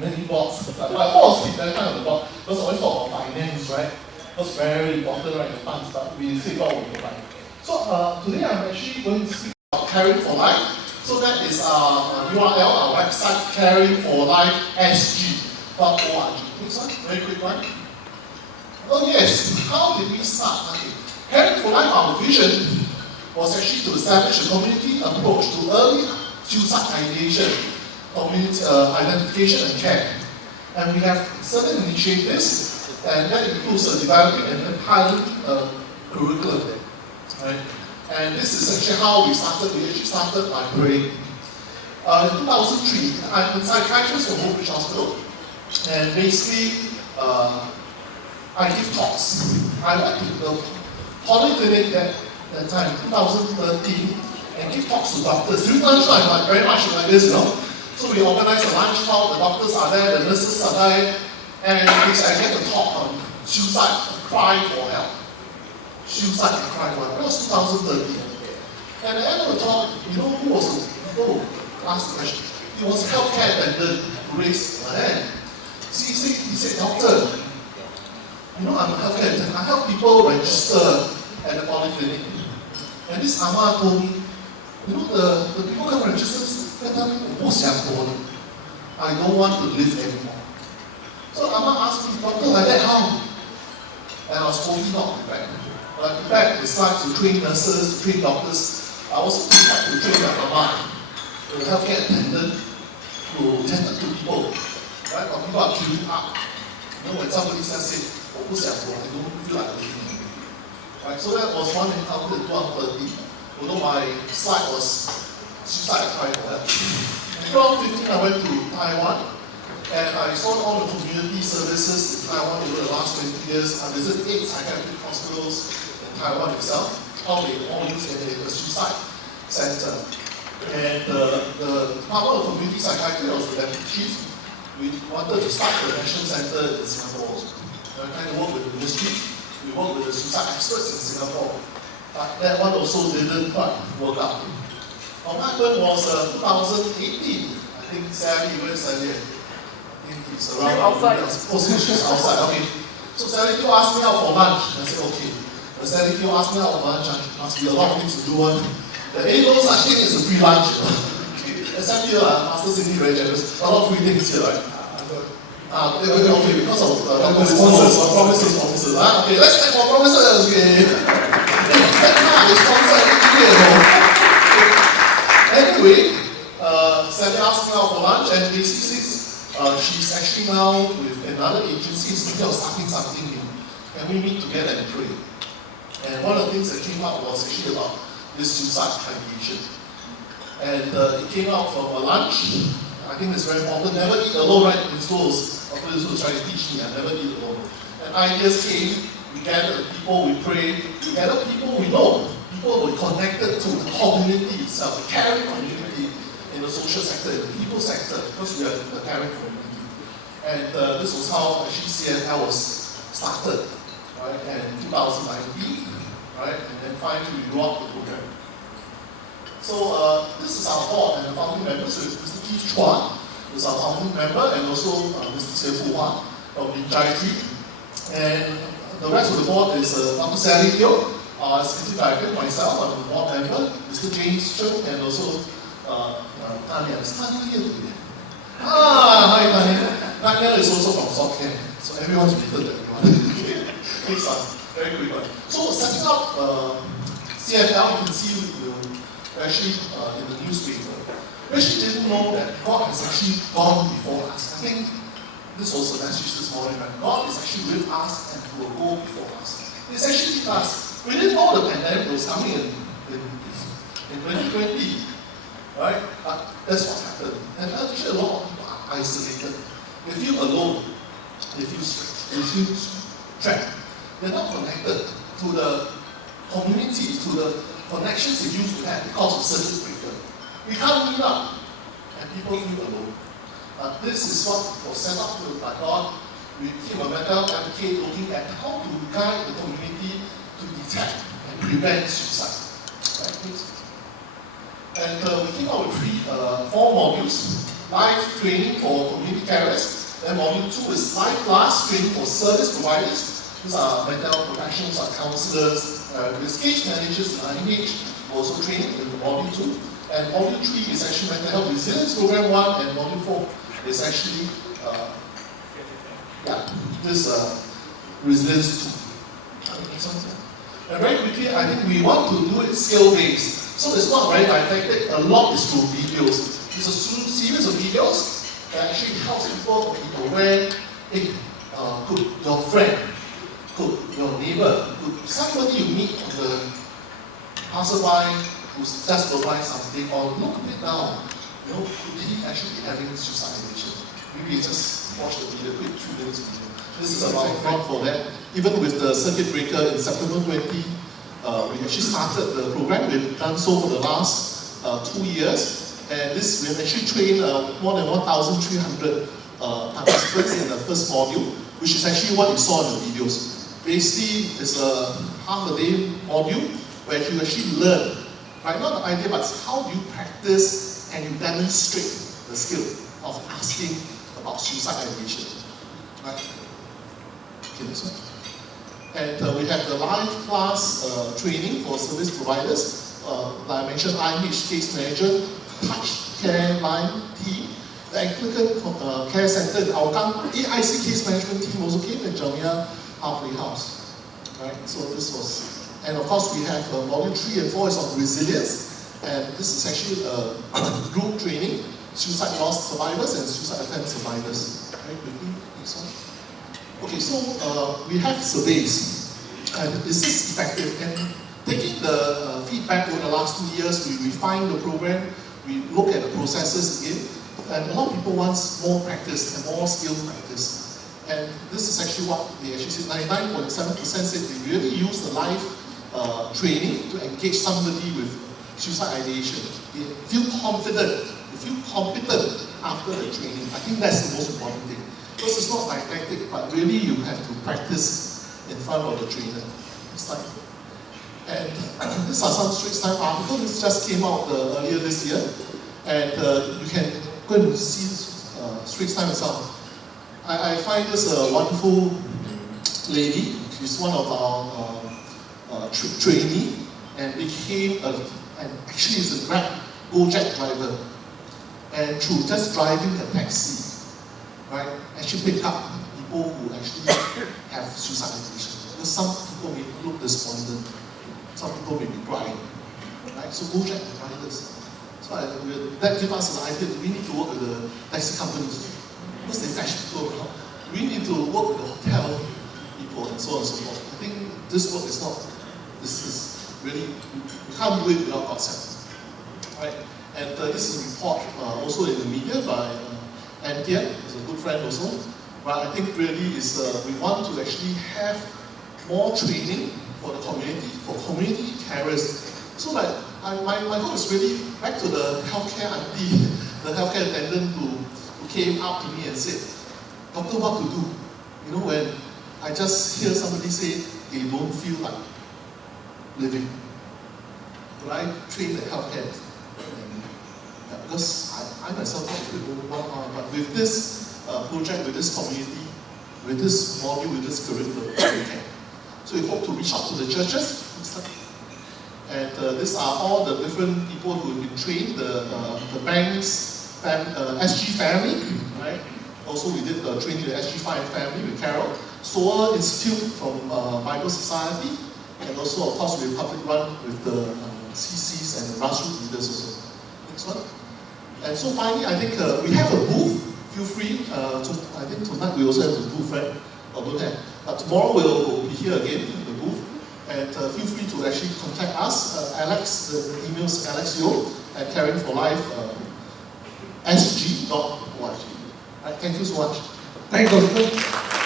many boards. But I was that kind of the board because I always talk about finance, right? That's very important, right? The funds, but we say God will provide. So today I'm actually going to speak about Caring for Life. So that is our URL, our website, caringforlifesg.org. Next one, very quick one. Oh yes, how did we start? Okay. Caring for Life, our vision was actually to establish a community approach to early suicide ideation, community identification and care. And we have certain initiatives, and that includes developing an entire curriculum. Right? And this is actually how we started. We actually started by praying. In 2003, I'm a psychiatrist from Hope Ridge Hospital, and basically, I give talks. I went to the polyclinic that time, 2013, and give talks to doctors. During lunchtime, like very much like this, you know. So we organize a lunch talk, the doctors are there, the nurses are there, and I get to talk on suicide, a cry for help. Suicide and cry for help. That was 2013. And at the end of the talk, you know who was the people who asked the question? It was a healthcare attendant who raised her hand. He said, doctor, you know, I'm a healthcare attendant. I help people register at the polyclinic. And this Amma told me, you know, the people come register, they tell me, I don't want to live anymore. So Amma asked me, doctor, like that, how? And I was totally not prepared. But in fact, besides to train nurses, to train doctors, I also prepared to train my Amma, the healthcare attendant, who tended to people. Right? Or people are queuing up. You know, when somebody says, I don't feel like living anymore. Right? So that was one encounter in 2013. Although my slide was suicide cry for help. In 2015, I went to Taiwan, and I saw all the community services in Taiwan over the last 20 years. I visited 8 psychiatric hospitals in Taiwan itself, how they all use a suicide center. And the Department of Community Psychiatry, I was the deputy chief. We wanted to start the National Center in Singapore also. We kind of work with the ministry. We work with the suicide experts in Singapore. But that one also didn't quite work out. What happened was 2018. I think Sally, where's Sally? I think he's around. Outside. Oh, she's outside, okay. So Sally, you asked me out for lunch. I said, okay. Sally, you asked me out for lunch, must be a lot of things to do. There ain't no such thing as a free lunch. Except here, Master Cindy very generous. A lot of free things here, right? Okay, because of sponsors, promises. Okay, let's take more promises. Okay. Anyway, Sally asked me out for lunch, and basically, she's actually now with another agency, thinking of starting something new. And we meet together and pray. And one of the things that came out was actually about this suicide ideation. And it came out from a lunch. I think it's very important. Never eat alone, right? In schools. After this was trying to teach me, I never eat alone. And ideas came. We gathered people, we prayed. We gathered people we know. People were connected to the community itself, the caring community in the social sector, in the people sector, because we are the caring community. And this was how actually CNL was started, right? And 2019, right? And then finally we grew up the program. So this is our board and the founding members. So Mr. Keith Chua is our founding member, and also Mr. Xie Fu Hua from Linjai. And the rest of the board is Dr. Sally Teo, our executive director, myself, I'm the board member, Mr. James Chung, and also Tanya. Is Tanya here today? Hi Tanya. Tanya is also from Socket, so everyone's related to everyone. Next one, very quick one. So setting up CFL, you can see actually in the newspaper. We actually didn't know that God has actually gone before us. I think this was the message this morning, right? God is actually with us and will go before us. It's actually with us. We didn't know the pandemic was coming in 2020, right? But that's what happened. And actually a lot of people are isolated. They feel alone. They feel trapped. They're not connected to the community, to the connections they used to have because of circuit breaker. We can't meet up, and people feel alone. This is what was set up by God. We became a mental advocate looking at how to guide the community to detect and prevent suicide. Right, please? And we came out with 4 modules. live training for community carers. Then module 2 is live class training for service providers. These are mental health professionals, are counselors, with case managers and IMH, also training in module 2. And module 3 is actually mental health resilience program 1, and module 4 is actually this resilience 2. And very quickly, I think we want to do it skill-based. So it's not very didactic, a lot is through videos. It's a series of videos that actually helps people be aware, hey, could your friend, could your neighbor, could somebody you meet on the passerby who's just providing something, or look a bit down, could he actually be having suicide ideation? Maybe just watch the video, quick 2 minutes video. This is about fraud for that. Even with the circuit breaker in September 20, we actually started the program. We've done so for the last 2 years. And we have actually trained more than 1,300 participants in the first module, which is actually what you saw in the videos. Basically, it's a half-a-day module where you actually learn, right? Not the idea, but how do you practice and you demonstrate the skill of asking about suicide ideation, right? Okay, this one. And we have the live class training for service providers. Like I mentioned, IMH case manager, touch care line team, the Anglican Care Center in Hougang, AIC case management team also came, and Jamia Halfway House. Right? So this was, and of course we have module 3 and 4 is on resilience, and this is actually a group training, suicide loss survivors and suicide attempt survivors. Right? Next one. Okay, so we have surveys, and is this effective? And taking the feedback over the last 2 years, we refine the program, we look at the processes again, and a lot of people want more practice and more skill practice. And this is actually what they actually said, 99.7% said they really use the live training to engage somebody with suicide ideation. They feel confident, they feel competent after the training. I think that's the most important thing. Because it's not didactic, but really you have to practice in front of the trainer. It's like, and these are some Straits Times articles. This just came out earlier this year, and you can go and see Straits Times itself. I find this a wonderful lady. She's one of our trainee, and became and actually is a Grab Gojek driver, and through just driving a taxi, right, actually pick up people who actually have suicide ideation. Because some people may look despondent, some people may be crying, right? So go check the drivers. So that gives us an idea that we need to work with the taxi companies because they fetch people around. We need to work with the hotel people and so on and so forth. I think this work is not, this is really, we can't do it without concept, right? And this is a report also in the media by Antia, who's a good friend also. But I think really is we want to actually have more training for the community, for community carers. So like, my goal is really back to the healthcare auntie, the healthcare attendant who came up to me and said, "Doctor, what to do?" You know, when I just hear somebody say they don't feel like living. Could I train the healthcare? Because I myself don't know, but with this project, with this community, with this module, with this curriculum, we can. So we hope to reach out to the churches, and these are all the different people who have been trained, the banks, SG family, right? Also we did training the SG5 family with Carol, SOA Institute from Bible Society, and also of course we have public run with the CCs and the grassroots leaders also. Next one. And so finally, I think we have a booth. Feel free I think tonight we also have a booth, right? Or don't have. But tomorrow we'll be here again in the booth. And feel free to actually contact us. Alex, the email is alexyo@caringforlife sg.org. Right, thank you so much. Thank you.